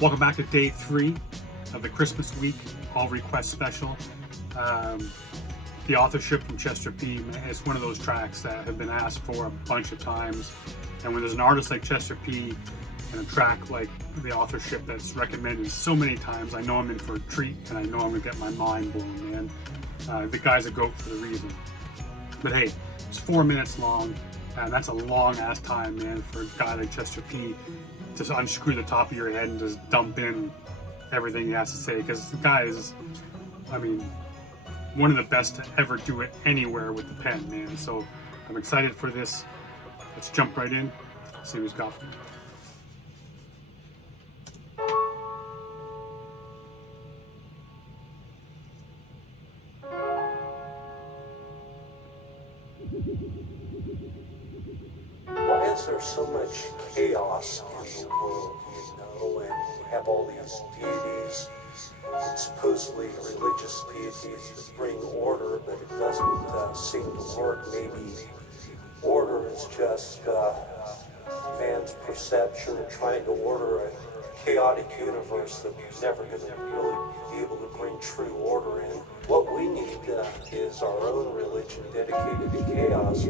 Welcome back to day 3 of the Christmas week all request special. The Authorship from Chester P. It's one of those tracks that have been asked for a bunch of times, and when there's an artist like Chester P. and a track like the Authorship that's recommended so many times, I know I'm in for a treat, and I know I'm gonna get my mind blown, man. The guy's a goat for the reason. But hey, it's 4 minutes long, and that's a long ass time, man, for a guy like Chester P. to unscrew the top of your head and just dump in everything he has to say, because the guy is, I mean, one of the best to ever do it anywhere with the pen, man. So I'm excited for this. Let's jump right in, see who's got for me. Why is there so much chaos in the world, and you have all these deities, supposedly religious deities that bring order, but it doesn't seem to work. Maybe order is just man's perception of trying to order a chaotic universe that we're never going to really be able to bring true order in. What we need is our own religion dedicated to chaos.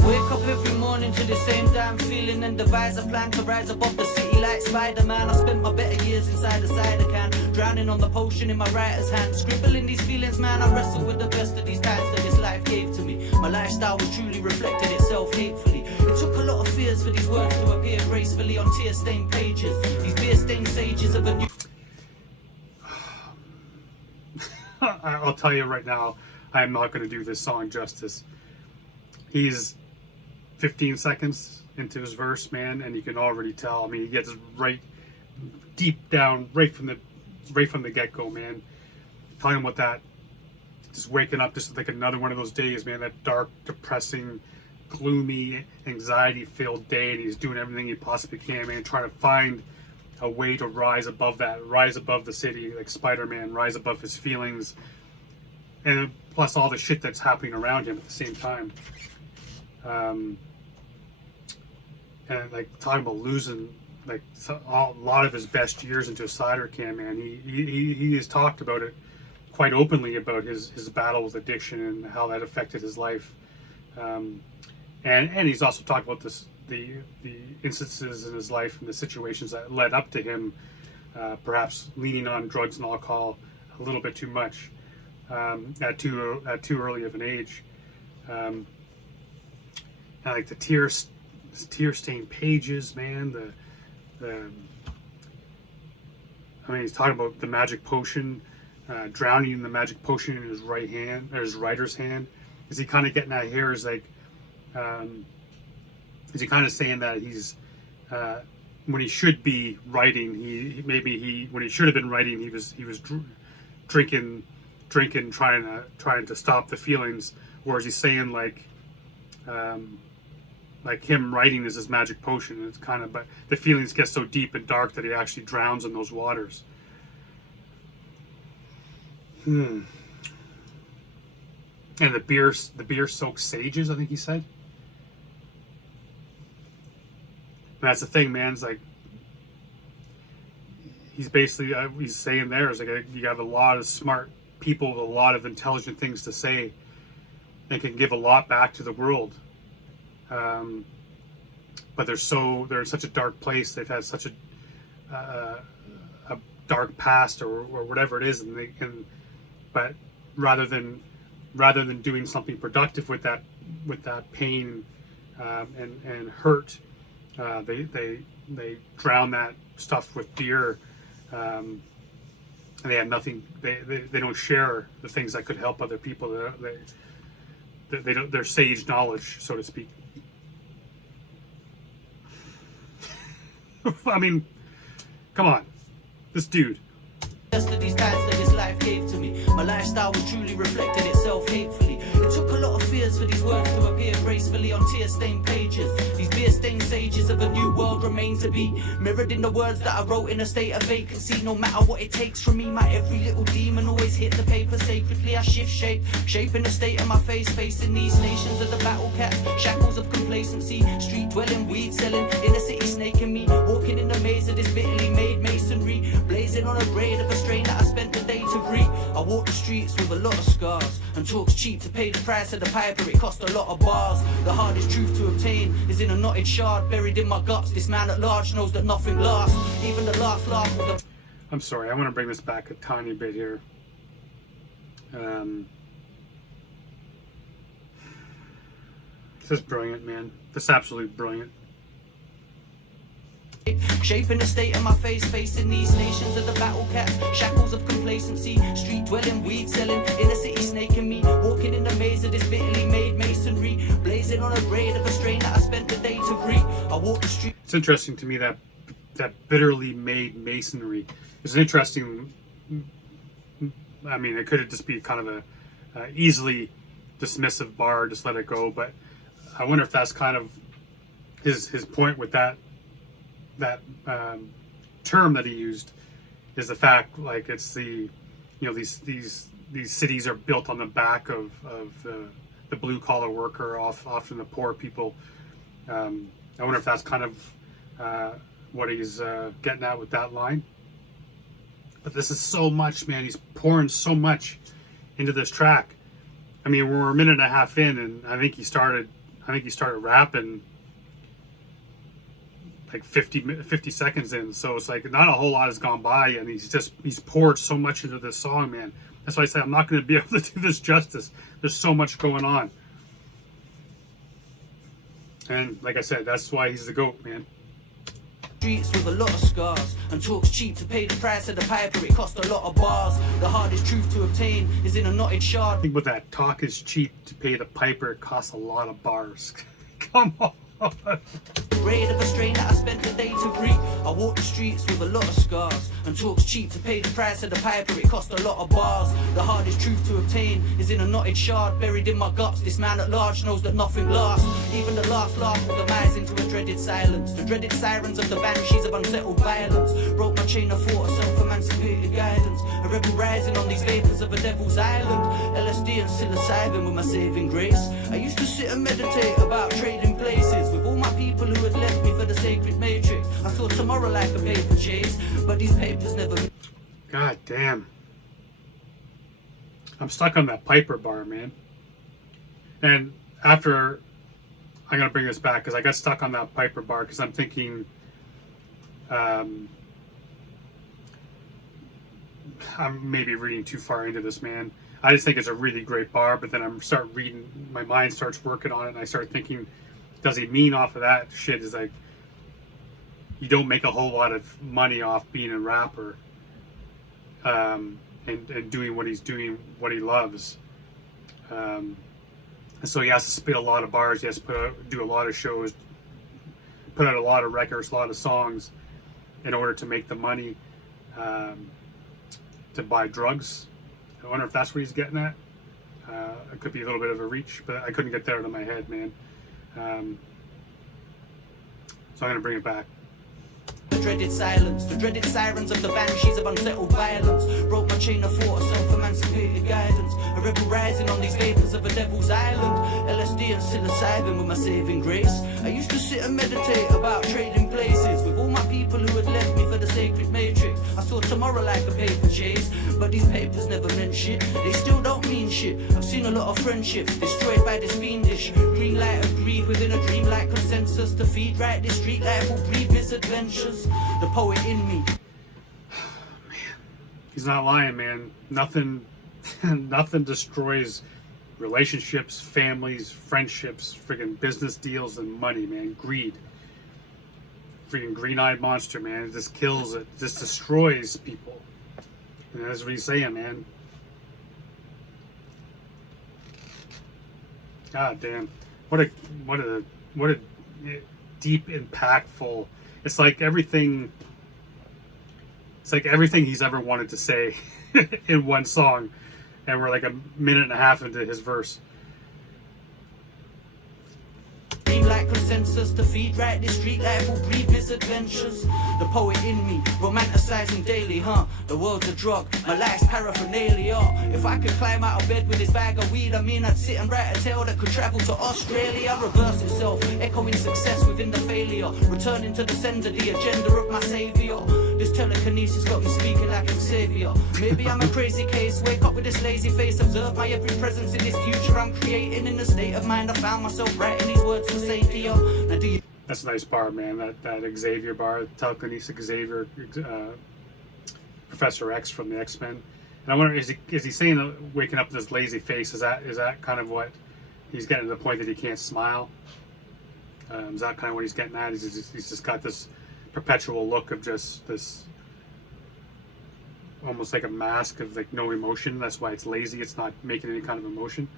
Wake up every morning to the same damn feeling and devise a plan to rise above the city like Spider-Man. I spent my better years inside a cider can, drowning on the potion in my writer's hand. Scribbling these feelings, man, I wrestle with the best of these times that this life gave to me. My lifestyle was truly reflected itself hatefully. It took a lot of fears for these words to appear gracefully on tear-stained pages. These beer-stained sages of a new... I'll tell you right now, I'm not going to do this song justice. He's 15 seconds into his verse, man, and you can already tell. I mean, he gets right deep down, right from the get-go, man. Talking about that, just waking up, just like another one of those days, man. That dark, depressing, gloomy, anxiety-filled day, and he's doing everything he possibly can, man, trying to find a way to rise above that, rise above the city, like Spider-Man, rise above his feelings, and plus all the shit that's happening around him at the same time. And like talking about losing like a lot of his best years into a cider can, man. He has talked about it quite openly about his battle with addiction and how that affected his life. And he's also talked about the instances in his life and the situations that led up to him perhaps leaning on drugs and alcohol a little bit too much at too early of an age. And like the tear-stained pages, man. I mean, he's talking about the magic potion, drowning in the magic potion in his right hand, or his writer's hand. Is he kind of getting at here? Is like, is he kind of saying that he's when he should be writing, when he should have been writing, he was drinking, trying to stop the feelings, or is he saying like him writing is his magic potion? It's kind of, but the feelings get so deep and dark that he actually drowns in those waters. And the beer soaked sages, I think he said. And that's the thing, man. It's like he's basically he's saying there is like you have a lot of smart people with a lot of intelligent things to say, and can give a lot back to the world. But they're in such a dark place. They've had such a dark past or whatever it is, but rather than doing something productive with that pain and hurt, they drown that stuff with beer, and they have nothing. They don't share the things that could help other people. They don't. Their sage knowledge, so to speak. I mean, come on, this dude. Just of these times that this life gave to me. My lifestyle was truly reflected itself hatefully. It took a lot of fears for these words to appear gracefully on tear-stained pages. These beer-stained sages of a new world remain to be mirrored in the words that I wrote in a state of vacancy. No matter what it takes from me, my every little demon always hit the paper sacredly. I shift shape, shaping the state of my face, facing these nations of the battle cats, shackles of complacency, street dwelling, weed selling, inner city snaking me, walking in the maze of this bitterly made masonry, blazing on a braid of a strain that I spent the day to greet. I walk the streets with a lot of scars, and talk's cheap to pay the price of the piper. It cost a lot of bars. The hardest truth to obtain is in a knotted shard buried in my guts. This man at large knows that nothing lasts, even the last laugh with the... I'm sorry, I want to bring this back a tiny bit here. This is brilliant, man. This is absolutely brilliant. Shaping the state of my face, facing these nations of the battle cats, shackles of complacency, street dwelling, weed selling, inner city snaking me, walking in the maze of this bitterly made masonry, blazing on a braid of a strain that I spent the day to greet. I walk the street. It's interesting to me that bitterly made masonry is an interesting. I mean, it could just be kind of a easily dismissive bar, just let it go. But I wonder if that's kind of his point with that term that he used, is the fact, like, it's the, you know, these cities are built on the back of the blue collar worker, often the poor people. I wonder if that's kind of what he's getting at with that line. But this is so much, man. He's pouring so much into this track. I mean, we're a minute and a half in, and I think he started rapping like 50 seconds in. So it's like not a whole lot has gone by, and he's poured so much into this song, man. That's why I say I'm not going to be able to do this justice. There's so much going on. And like I said, that's why he's the GOAT, man. Streets with a lot of scars, and talk's cheap to pay the price of the piper. It cost a lot of bars. The hardest truth to obtain is in a knotted shard. Think about that. Talk is cheap to pay the piper. It costs a lot of bars. Come on. Braid of a strain that I spent the day to greet. I walk the streets with a lot of scars, and talk's cheap to pay the price of the piper. It cost a lot of bars. The hardest truth to obtain is in a knotted shard buried in my guts. This man at large knows that nothing lasts, even the last laugh will demise into a dreaded silence. The dreaded sirens of the banshees of unsettled violence broke my chain of thought of self-emancipated guidance. A rebel rising on these vapors of a devil's island. LSD and psilocybin with my saving grace. I used to sit and meditate about trading places with all my people who had left me for the sacred matrix. I saw tomorrow like a paper chase, but these papers never... God damn. I'm stuck on that Piper bar, man. And after, I'm going to bring this back because I got stuck on that Piper bar because I'm thinking, I'm maybe reading too far into this, man. I just think it's a really great bar, but then I'm start reading, my mind starts working on it, and I start thinking, does he mean off of that shit is like, you don't make a whole lot of money off being a rapper, and doing what he's doing, what he loves. And so he has to spit a lot of bars, he has to do a lot of shows, put out a lot of records, a lot of songs in order to make the money to buy drugs. I wonder if that's what he's getting at. It could be a little bit of a reach, but I couldn't get that out of my head, man. So I'm going to bring it back. The dreaded silence, the dreaded sirens of the banshees of unsettled violence broke my chain of thought of self-emancipated guidance. A rebel rising on these vapors of a devil's island. LSD and psilocybin with my saving grace. I used to sit and meditate about trading places with all my people who had left me for the sacred matrix. I saw tomorrow like a paper chase, but these papers never meant shit. They still don't mean shit. I've seen a lot of friendships destroyed by this fiendish green light of greed within a dreamlike consensus to feed right. This street life will breed misadventures. The poet in me. Man, he's not lying, man. Nothing destroys relationships, families, friendships, friggin' business deals, and money, man. Greed. Friggin' green-eyed monster, man. It just kills it. It just destroys people. And that's what he's saying, man. God damn. What a deep, impactful. It's like everything he's ever wanted to say in one song, and we're like a minute and a half into his verse. consensus to feed right. This street life will breed misadventures. The poet in me, romanticizing daily, the world's a drug, my life's paraphernalia. If I could climb out of bed with this bag of weed, I mean I'd sit and write a tale that could travel to Australia. Reverse itself, echoing success within the failure, returning to the sender, the agenda of my savior. This telekinesis got me speaking like a savior. Maybe I'm a crazy case, wake up with this lazy face, observe my every presence in this future I'm creating. In the state of mind I found myself writing these words to say to you. Now do you... That's a nice bar, man. That Xavier bar, telekinesis Xavier, Professor X from the X-Men. And I wonder, is he saying waking up with this lazy face? Is that kind of what he's getting to the point that he can't smile? Is that kind of what he's getting at? He's just got this perpetual look of just this, almost like a mask of like no emotion. That's why it's lazy. It's not making any kind of emotion.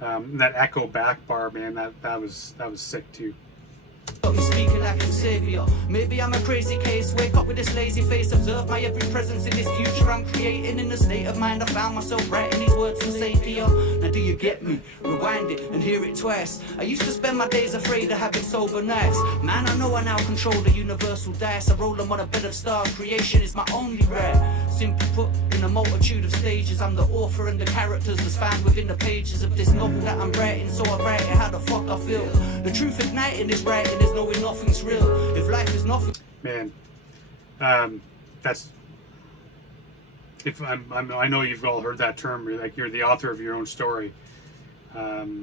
That echo back bar, man, that was sick too. Got me speaking like a savior. Maybe I'm a crazy case, wake up with this lazy face, observe my every presence in this future I'm creating. In the state of mind I found myself writing these words to say to you. Now do you get me? Rewind it and hear it twice. I used to spend my days afraid of having sober nights. Man, I know I now control the universal dice. I roll them on a bed of stars, creation is my only right. Simply put, in a multitude of stages, I'm the author and the characters that's found within the pages of this novel that I'm writing. So I write it how the fuck I feel. The truth igniting is writing is knowing nothing's real. If life is nothing, man, that's, if I know you've all heard that term. You're the author of your own story. But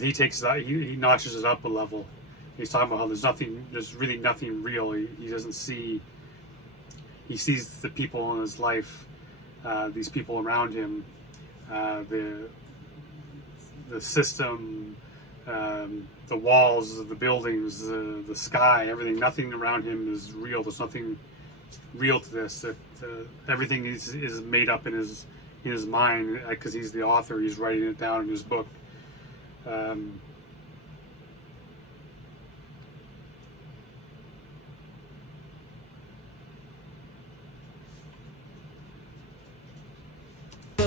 he takes that, he notches it up a level. He's talking about how there's really nothing real. He doesn't see. He sees the people in his life, these people around him, the system, the walls of the buildings, the sky, everything. Nothing around him is real. There's nothing real to this. That everything is made up in his mind, because he's the author. He's writing it down in his book.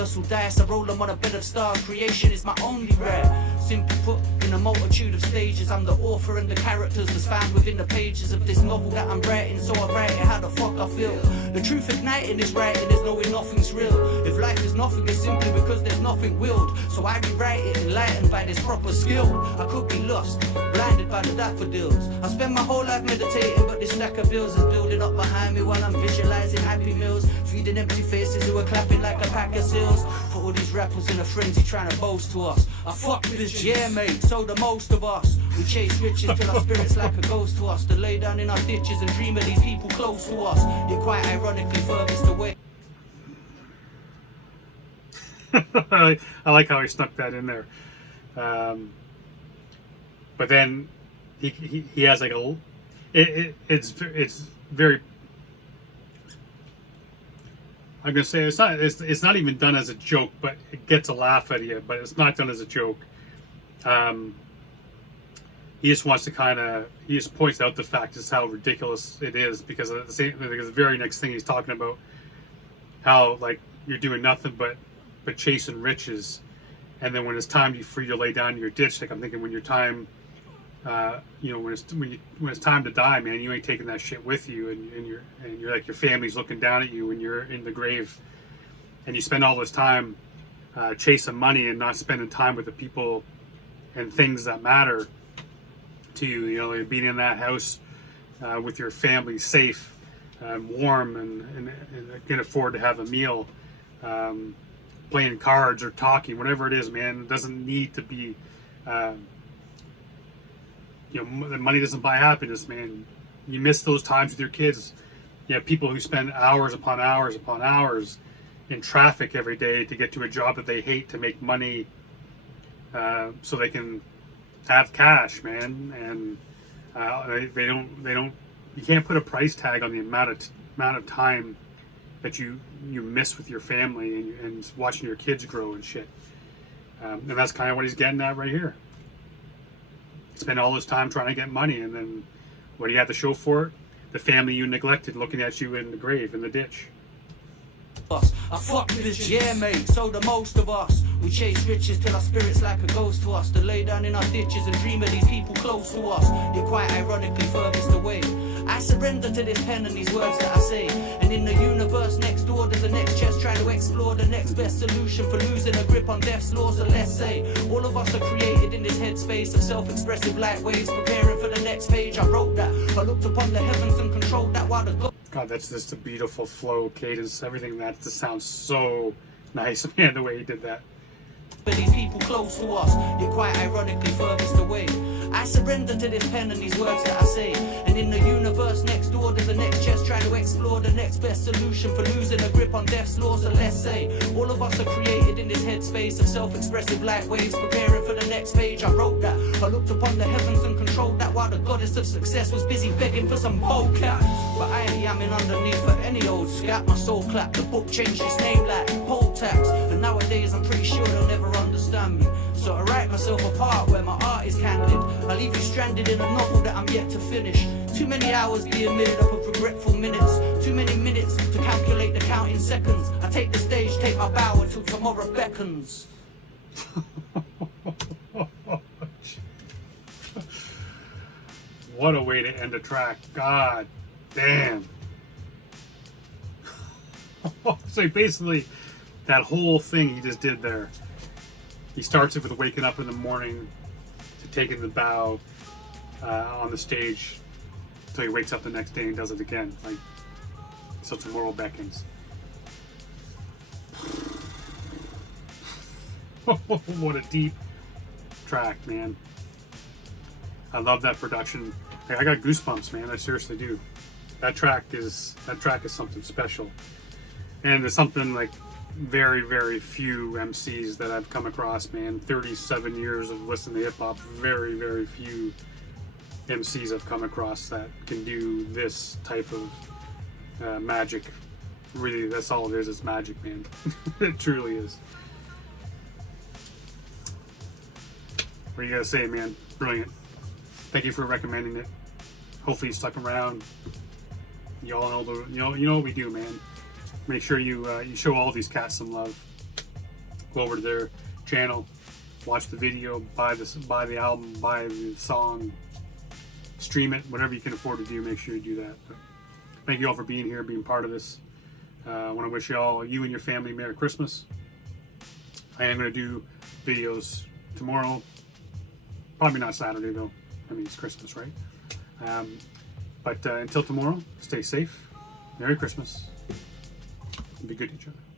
universal dice. I roll them on a bed of stars, creation is my only right. Simply put, in a multitude of stages, I'm the author and the characters that's found within the pages of this novel that I'm writing. So I write it how the fuck I feel. The truth igniting is writing is knowing nothing's real. If life is nothing, it's simply because there's nothing willed. So I rewrite it enlightened by this proper skill. I could be lost, blinded by the daffodils. I spend my whole life meditating, but this stack of bills is building up behind me while I'm visualizing happy meals, feeding empty faces who are clapping like a pack of seals. For all these rappers in a frenzy trying to boast to us. I fuck this, yeah mate, so the most of us. We chase riches till our spirits like a ghost to us. To lay down in our ditches and dream of these people close to us. You're quite ironically furthest away. I like how he snuck that in there. But then he has like a, it's very, I'm gonna say it's not even done as a joke, but it gets a laugh out of you. But it's not done as a joke. He just wants to he just points out the fact just how ridiculous it is, because the very next thing he's talking about how like you're doing nothing but chasing riches, and then when it's time for you to lay down in your ditch, like I'm thinking when your time, when it's time to die, man, you ain't taking that shit with you, and you're like your family's looking down at you when you're in the grave, and you spend all this time chasing money and not spending time with the people and things that matter to you. You know, being in that house with your family, safe, warm, and can afford to have a meal, playing cards or talking, whatever it is, man. It doesn't need to be. Money doesn't buy happiness, man. You miss those times with your kids. You have people who spend hours upon hours upon hours in traffic every day to get to a job that they hate to make money, so they can have cash, man. And they don't. You can't put a price tag on the amount of time that you miss with your family and watching your kids grow and shit. And that's kind of what he's getting at right here. Spend all this time trying to get money, and then what do you have to show for it? The family you neglected looking at you in the grave, in the ditch. us. I fuck this, yeah mate, so the most of us. We chase riches till our spirit's like a ghost to us. To lay down in our ditches and dream of these people close to us. You're quite ironically furthest away. I surrender to this pen and these words that I say. And in the universe next door there's a next chest trying to explore the next best solution for losing a grip on death's law. So let's say all of us are created in this headspace of self-expressive light waves, preparing for the next page. I wrote that, I looked upon the heavens and controlled that while the God, that's just a beautiful flow, cadence, everything. That just sounds so nice, man, the way he did that. these people close to us, you're quite ironically furthest away. I surrender to this pen and these words that I say. And in the universe next door there's a next chest trying to explore the next best solution for losing a grip on death's law. So let's say all of us are created in this headspace of self-expressive light waves, preparing for the next page. I wrote that, I looked upon the heavens and controlled that while the goddess of success was busy begging for some vocab. But I ain't yamming underneath for any old scat. My soul clapped, the book changed its name like poll tax. And nowadays I'm pretty sure they'll never understand me. So I write myself apart where my art is candid. I leave you stranded in a novel that I'm yet to finish. Too many hours being made up of regretful minutes. Too many minutes to calculate the count in seconds. I take the stage, take my bow until tomorrow beckons. What a way to end a track. God damn. So basically, that whole thing he just did there, he starts it with waking up in the morning to taking the bow on the stage until he wakes up the next day and does it again. Like, so tomorrow beckons. What a deep track, man. I love that production. Hey, I got goosebumps, man. I seriously do. That track is something special, and it's something like very, very few MCs that I've come across, man. 37 years of listening to hip hop. Very, very few MCs I've come across that can do this type of magic. Really, that's all it is. It's magic, man. It truly is. What do you gotta say, man? Brilliant. Thank you for recommending it. Hopefully you stuck around. You all know you know what we do, man. Make sure you show all these cats some love. Go over to their channel, watch the video, buy the album, buy the song, stream it, whatever you can afford to do. Make sure you do that. But thank you all for being here, being part of this. I want to wish you and your family, Merry Christmas. I am going to do videos tomorrow. Probably not Saturday though. I mean, it's Christmas, right? But until tomorrow, stay safe. Merry Christmas. And be good to each other.